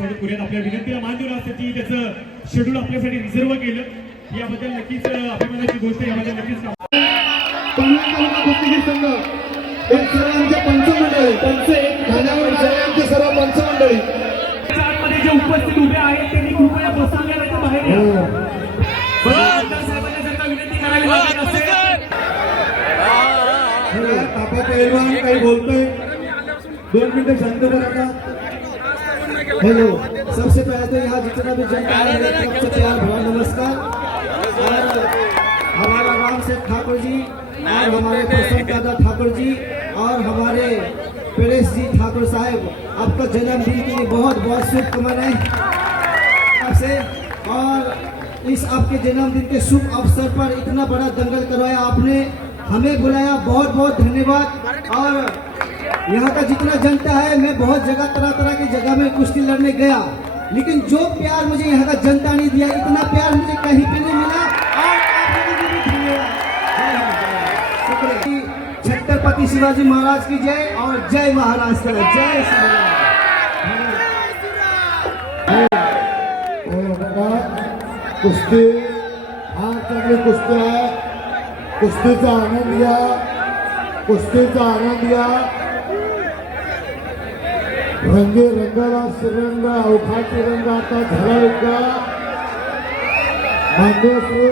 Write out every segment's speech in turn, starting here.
आपल्या मान्यवरासाठी त्याचं शेड्यूल आपल्यासाठी रिझर्व केलं. याबद्दल नक्कीच अभिमानाची गोष्ट. याबद्दल नक्कीच संघ. एक सर्वांचे पंचमंडळी. पंच एक ठाण्यावर सर्वांचे सर्व पंचमंडळी. आतमध्ये जे उपस्थित उभे आहेत त्यांनी कृपया बसून घ्या नाहीतर बाहेर या. बरं, आमदार साहेबांना जर का विनंती करावी लागत असेल तापा पहिलवान काही बोलतोय? दोन मिनिटं शांत बरं हेलो सबसे पहले तो यहाँ जितना भी जनता है से नमस्कार। और हमारा राम सेठ ठाकुर जी और हमारे प्रसन्न दादा ठाकुर जी और हमारे परेश जी ठाकुर साहब आपका जन्मदिन के लिए बहुत बहुत शुभकामनाएँ आपसे और इस आपके जन्मदिन के शुभ अवसर पर इतना बड़ा दंगल करवाया आपने हमें बुलाया बहुत बहुत धन्यवाद। और यहाँ का जितना जनता है मैं बहुत जगह तरह में गया। लेकिन जो प्यार मुझे यहाँ का जनता ने दिया, इतना प्यार मुझे कहीं पे नहीं मिला। और को छत्रपति शिवाजी महाराज की जय और जय महाराष्ट्र जय। हो कुस्ती फार चांगली कुस्ती आहे कुस्तीचा आनंद घ्या कुस्तीचा आनंद घ्या रंगे रंगाला श्रीरंग अवखाची रंग आता झाला एकदा. मान्यश्री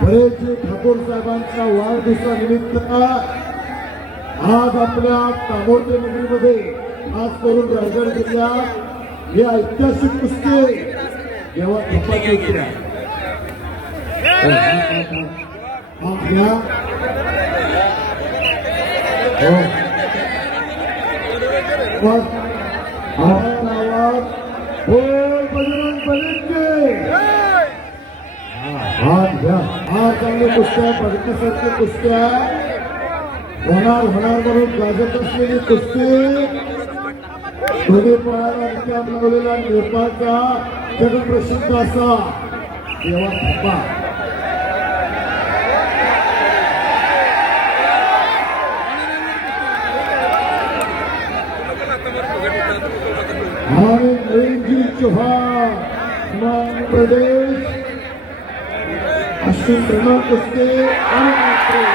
परेशजी ठाकूर साहेबांच्या वाढदिवसानिमित्त आज आपल्या तामोटे नगरीमध्ये खास करून रायगड जिल्ह्यात ही ऐतिहासिक कुस्ती जेव्हा धपाची होती हो, हा, हा, आवाज, आवाज. बोल बजरंग हात घ्या हा कुस्त्या पडतीसारख्या कुस्त्या होणार होणार म्हणून गाजत असलेली कुस्ती दोन्ही पळाला निकाम लावलेला नेपाळचा जगप्रसिद्ध असा देवा थापा नवीनजी चव्हाण हिमाचल प्रदेश अश्विन प्रणव कुस्ते आणि मात्रे.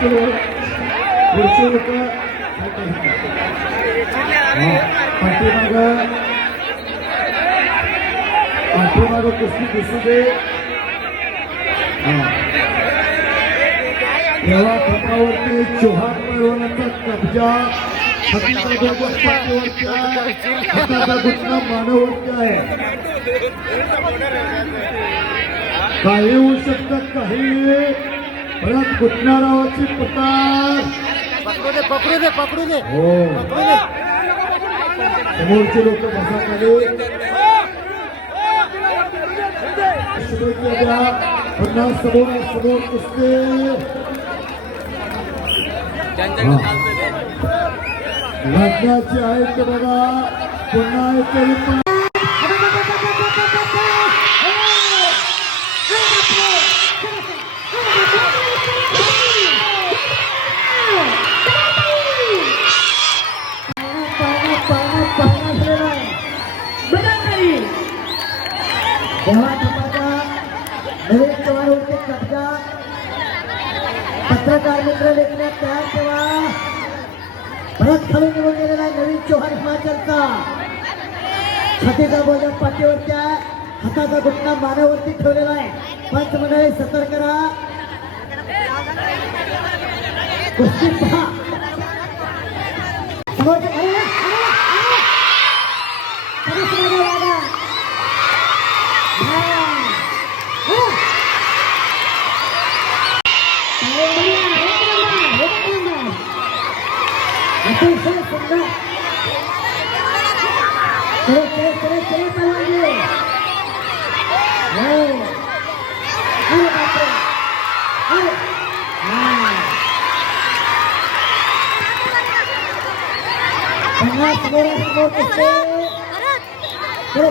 धन्यवाद. पुढचे लोक पाठीमाग पाठीमाग कुस्ती दिसू दे तेव्हा खतावरती चव्हाण पैलवानाचा कब्जा। हाताचा घुटणा मानवरती आहे काही होऊ परत घुटणारावरची पतार पकडू दे पकडू दे पकडू दे। हो पकडू दे। समोरचे लोक बसा खाली शुभेच्छा द्या पुन्हा समोर समोर कुस्ती लग्नाची आहे ते बघा पुन्हा एकतरी तेव्हा धपाटा, नवीन चव्हाणवरती कब्जा पत्रकार मित्र लेखण्यात तयार ठेवा परत खाली निघून गेलेला आहे नवीन चव्हाण हिमाचलचा छातीचा बोजा पाठीवरती आहे हाताचा आहे पंच मंडळी सतर्क राहा कुस्ती Terus, terus, terus, terus, lagi. Terus,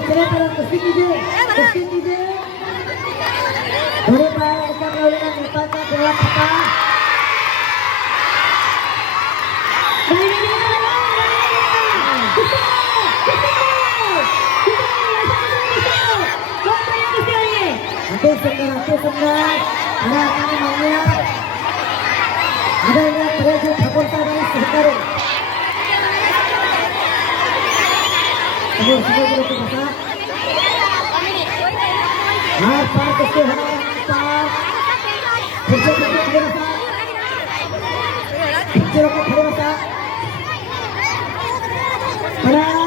terus, terus, Terima kasih ada apa namanya ada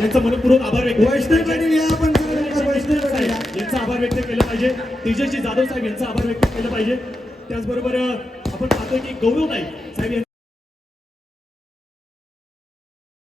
यांचा मनपूर्वक आभार व्यक्त. यांचा आभार व्यक्त केला पाहिजे. तेजस्वी जाधव साहेब यांचा आभार व्यक्त केला पाहिजे. त्याचबरोबर आपण पाहतोय की गौरव नाईक साहेब